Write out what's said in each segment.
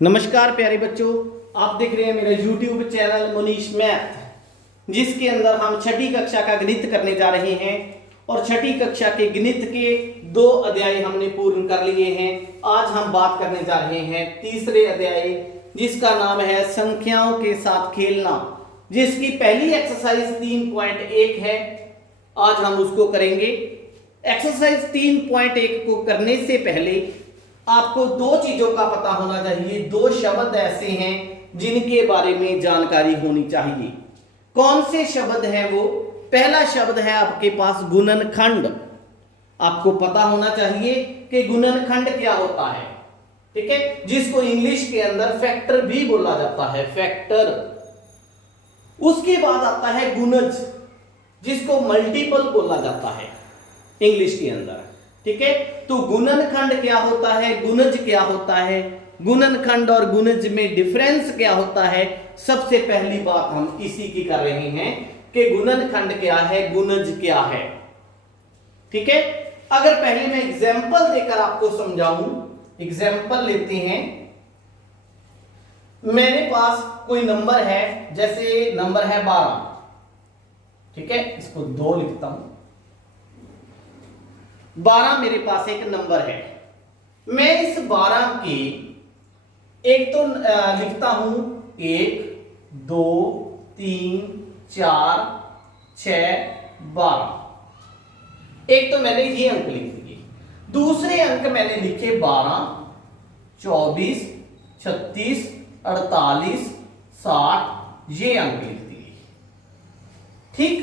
नमस्कार प्यारे बच्चों, आप देख रहे हैं मेरा YouTube चैनल मुनीश मैथ, जिसके अंदर हम छठी कक्षा का गणित करने जा रहे हैं। और छठी कक्षा के गणित के 2 अध्याय हमने पूर्ण कर लिए हैं। आज हम बात करने जा रहे हैं तीसरे अध्याय, जिसका नाम है संख्याओं के साथ खेलना, जिसकी पहली एक्सरसाइज 3.1 है। आज हम उसको करेंगे। एक्सरसाइज 3.1 को करने से पहले आपको 2 चीजों का पता होना चाहिए। 2 शब्द ऐसे हैं जिनके बारे में जानकारी होनी चाहिए। कौन से शब्द हैं वो? पहला शब्द है आपके पास गुणनखंड। आपको पता होना चाहिए कि गुणनखंड क्या होता है, ठीक है, जिसको इंग्लिश के अंदर फैक्टर भी बोला जाता है, फैक्टर। उसके बाद आता है गुणज, जिसको मल्टीपल बोला जाता है इंग्लिश के अंदर, ठीक है। तो गुणनखंड क्या होता है, गुणज क्या होता है, गुणनखंड और गुणज में डिफरेंस क्या होता है। सबसे पहली बात हम इसी की कर रहे हैं कि गुणनखंड क्या है, गुणज क्या है, ठीक है। अगर पहले मैं एग्जांपल देकर आपको समझाऊं, एग्जांपल लेते हैं। मेरे पास कोई नंबर है, जैसे नंबर है 12, ठीक है, इसको 2 लिखता हूं। 12 मेरे पास एक नंबर है। मैं इस 12 के एक तो लिखता हूं 1 2 3 4 6 12। एक तो मैंने ये अंक लिख दिए। दूसरे अंक मैंने लिखे 12 24 36 48 60, ये अंक लिख दिए। ठीक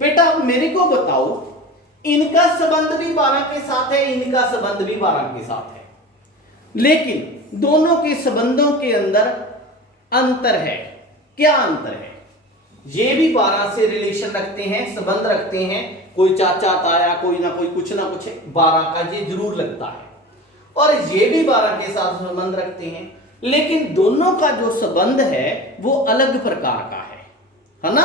बेटा, अब मेरे को बताओ, इनका संबंध भी 12 के साथ है, इनका संबंध भी 12 के साथ है, लेकिन दोनों के संबंधों के अंदर अंतर है। क्या अंतर है? ये भी 12 से रिलेशन रखते हैं, संबंध रखते हैं। कोई चाचा ताया, कोई ना कोई कुछ ना कुछ 12 का ये जरूर लगता है, और ये भी 12 के साथ संबंध रखते हैं, लेकिन दोनों का जो संबंध है वो अलग प्रकार का है ना।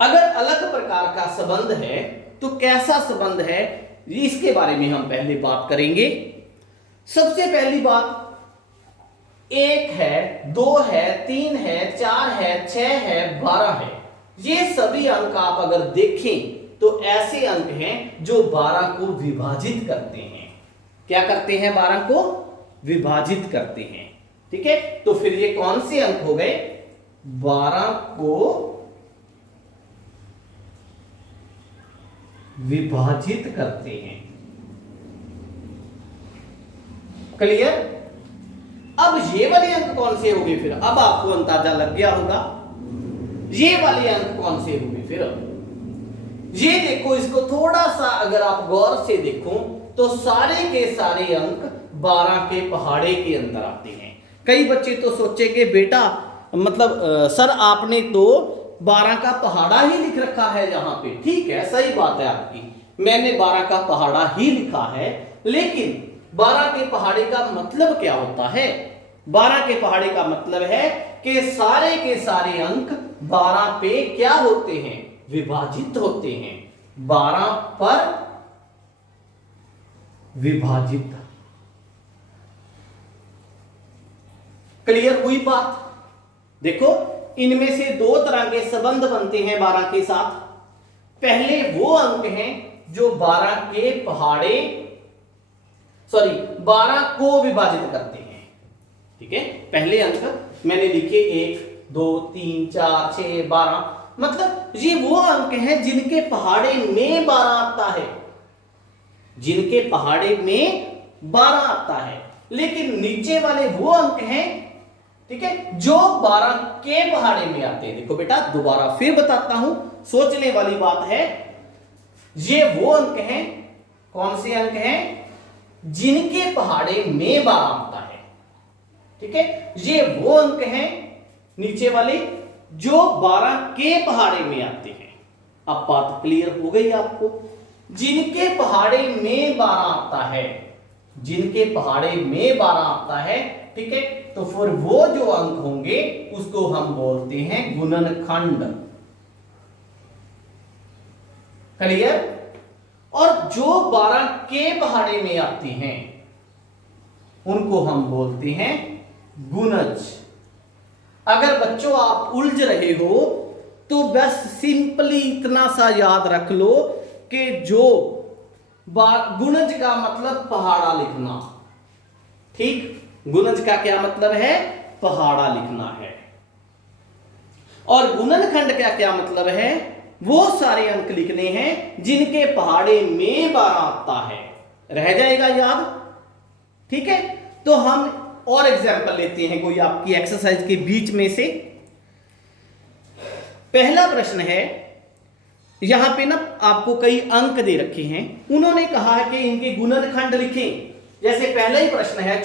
अगर अलग प्रकार का संबंध है तो कैसा संबंध है, इसके बारे में हम पहले बात करेंगे। सबसे पहली बात, 1 है, 2 है, 3 है, 4 है, 6 है, 12 है। ये सभी अंक आप अगर देखें तो ऐसे अंक हैं जो 12 को विभाजित करते हैं। क्या करते हैं? 12 को विभाजित करते हैं, ठीक है। तो फिर ये कौन से अंक हो गए? 12 को विभाजित करते हैं। क्लियर? अब ये वाले अंक कौन से होंगे? फिर अब आपको अंदाजा लग गया होगा, ये वाले अंक कौन से होंगे। फिर ये देखो, इसको थोड़ा सा अगर आप गौर से देखो तो सारे के सारे अंक 12 के पहाड़े के अंदर आते हैं। कई बच्चे तो सोचेंगे बेटा, मतलब सर आपने तो 12 का पहाड़ा ही लिख रखा है यहाँ पे। ठीक है, सही बात है आपकी, मैंने 12 का पहाड़ा ही लिखा है, लेकिन 12 के पहाड़े का मतलब क्या होता है? 12 के पहाड़े का मतलब है कि सारे के सारे अंक 12 पे क्या होते हैं? विभाजित होते हैं। 12 पर विभाजित। क्लियर हुई बात? देखो, इनमें से 2 तरह के संबंध बनते हैं 12 के साथ। पहले वो अंक हैं जो 12 के पहाड़े 12 को विभाजित करते हैं, ठीक है। पहले अंक मैंने लिखे 1 2 3 4 6 12, मतलब ये वो अंक हैं जिनके पहाड़े में 12 आता है, जिनके पहाड़े में 12 आता है। लेकिन नीचे वाले वो अंक हैं, ठीक है, जो 12 के पहाड़े में आते हैं। देखो बेटा, दोबारा फिर बताता हूं, सोचने वाली बात है। ये वो अंक हैं, कौन से अंक हैं? जिनके पहाड़े में 12 आता है, ठीक है। ये वो अंक हैं नीचे वाले जो 12 के पहाड़े में आते हैं। अब बात क्लियर हो गई आपको? जिनके पहाड़े में 12 आता है, जिनके पहाड़े में 12 आता है, ठीक है, तो फिर वो जो अंक होंगे उसको हम बोलते हैं गुणनखंड। क्लियर? और जो 12 के पहाड़े में आती हैं उनको हम बोलते हैं गुणज। अगर बच्चों आप उलझ रहे हो तो बस सिंपली इतना सा याद रख लो कि जो गुणज का मतलब पहाड़ा लिखना, ठीक, गुणज का क्या मतलब है, पहाड़ा लिखना है। और गुणनखंड का क्या मतलब है, वो सारे अंक लिखने हैं जिनके पहाड़े में 12 आता है। रह जाएगा याद, ठीक है। तो हम और एग्जाम्पल लेते हैं कोई आपकी एक्सरसाइज के बीच में से। पहला प्रश्न है, यहां पे ना आपको कई अंक दे रखे हैं, उन्होंने कहा है कि इनके गुणनखंड लिखें। जैसे पहला ही प्रश्न है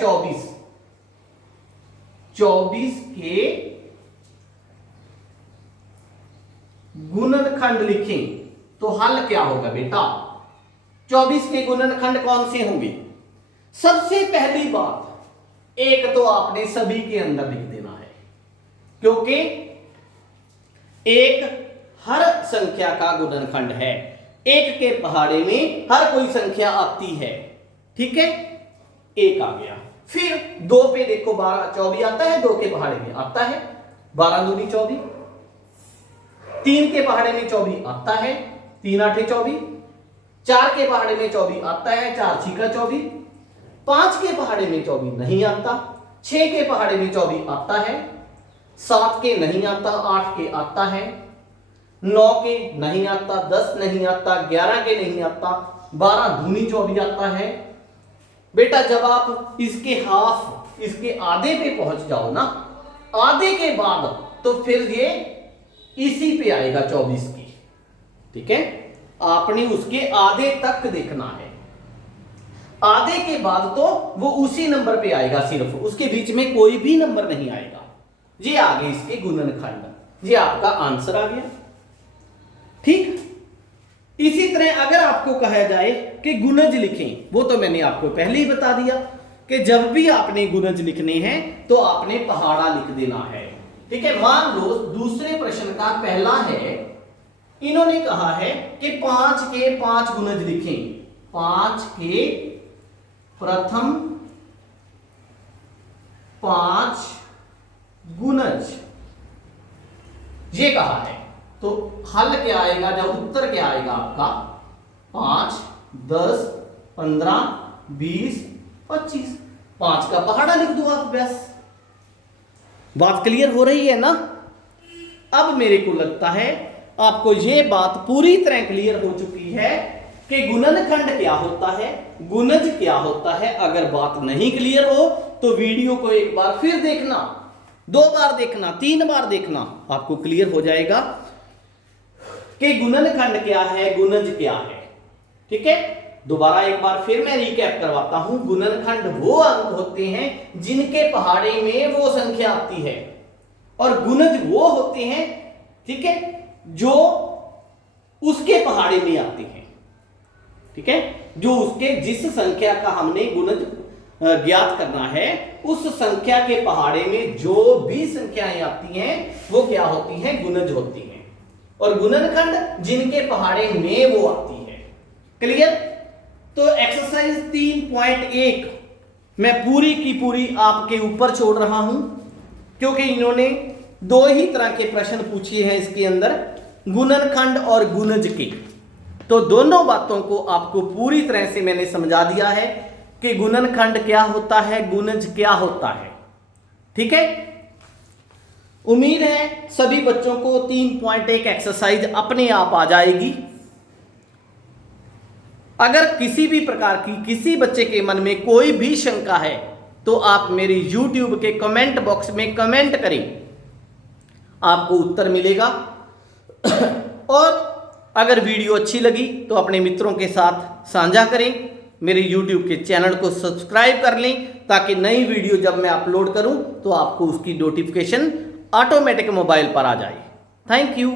24 के गुणनखंड लिखें, तो हल क्या होगा बेटा, 24 के गुणनखंड कौन से होंगे। सबसे पहली बात, एक तो आपने सभी के अंदर लिख देना है, क्योंकि एक हर संख्या का गुणनखंड है, एक के पहाड़े में हर कोई संख्या आती है, ठीक है, एक आ गया। फिर 2 पे देखो 12 24 आता है, 2 के पहाड़े में आता है 12 दूनी 24, 3 के पहाड़े में 24 आता है, 3 8 24, 4 के पहाड़े में 24 आता है, 4 6 24, 5 के पहाड़े में 24 नहीं आता, 6 के पहाड़े में 24 आता है, 7 के नहीं आता, 8 के आता है, 9 के नहीं आता, 10 नहीं आता, 11 के नहीं आता, 12 दूनी 24 आता है। बेटा जब आप इसके हाफ, इसके आधे पे पहुंच जाओ ना, आधे के बाद तो फिर ये इसी पे आएगा 24 की, ठीक है। आपने उसके आधे तक देखना है, आधे के बाद तो वो उसी नंबर पे आएगा, सिर्फ उसके बीच में कोई भी नंबर नहीं आएगा। ये आ गए इसके गुणनखंड, ये आपका आंसर आ गया, ठीक। इसी तरह अगर आपको कहा जाए कि गुणज लिखें, वो तो मैंने आपको पहले ही बता दिया कि जब भी आपने गुणज लिखने हैं तो आपने पहाड़ा लिख देना है, ठीक है। मान लो दूसरे प्रश्न का पहला है, इन्होंने कहा है कि 5 के 5 गुणज लिखें, 5 के प्रथम 5 गुणज, ये कहा है। तो हल क्या आएगा, जब उत्तर क्या आएगा आपका, 5 10 15 20 25, 5 का पहाड़ा लिख दो आप, बस। बात क्लियर हो रही है ना। अब मेरे को लगता है आपको ये बात पूरी तरह क्लियर हो चुकी है कि गुणनखंड क्या होता है, गुणज क्या होता है। अगर बात नहीं क्लियर हो तो वीडियो को एक बार फिर देखना, 2 बार देखना, 3 बार देखना, आपको क्लियर हो जाएगा कि गुणनखंड क्या है, गुणज क्या है, ठीक है। दोबारा एक बार फिर मैं रिकैप करवाता हूं। गुणनखंड वो अंक होते हैं जिनके पहाड़े में वो संख्या आती है, और गुणज वो होते हैं, ठीक है, जो उसके पहाड़े में आते हैं, ठीक है, जो उसके जिस संख्या का हमने गुणज ज्ञात करना है, उस संख्या के पहाड़े में जो भी संख्याएं आती हैं वो क्या होती हैं, गुणज होती हैं। और गुणनखंड जिनके पहाड़े में वो आती है। क्लियर। तो एक्सरसाइज 3.1 मैं पूरी की पूरी आपके ऊपर छोड़ रहा हूं, क्योंकि इन्होंने 2 ही तरह के प्रश्न पूछे हैं इसके अंदर, गुणनखंड और गुणज के। तो दोनों बातों को आपको पूरी तरह से मैंने समझा दिया है कि गुणनखंड क्या होता है, गुणज क्या होता है, ठीक है। उम्मीद है सभी बच्चों को 3.1 एक्सरसाइज अपने आप आ जाएगी। अगर किसी भी प्रकार की किसी बच्चे के मन में कोई भी शंका है तो आप मेरे YouTube के कमेंट बॉक्स में कमेंट करें, आपको उत्तर मिलेगा। और अगर वीडियो अच्छी लगी तो अपने मित्रों के साथ साझा करें, मेरे YouTube के चैनल को सब्सक्राइब कर लें, ताकि नई वीडियो जब मैं अपलोड करूं तो आपको उसकी नोटिफिकेशन ऑटोमेटिक मोबाइल पर आ जाए। Thank you.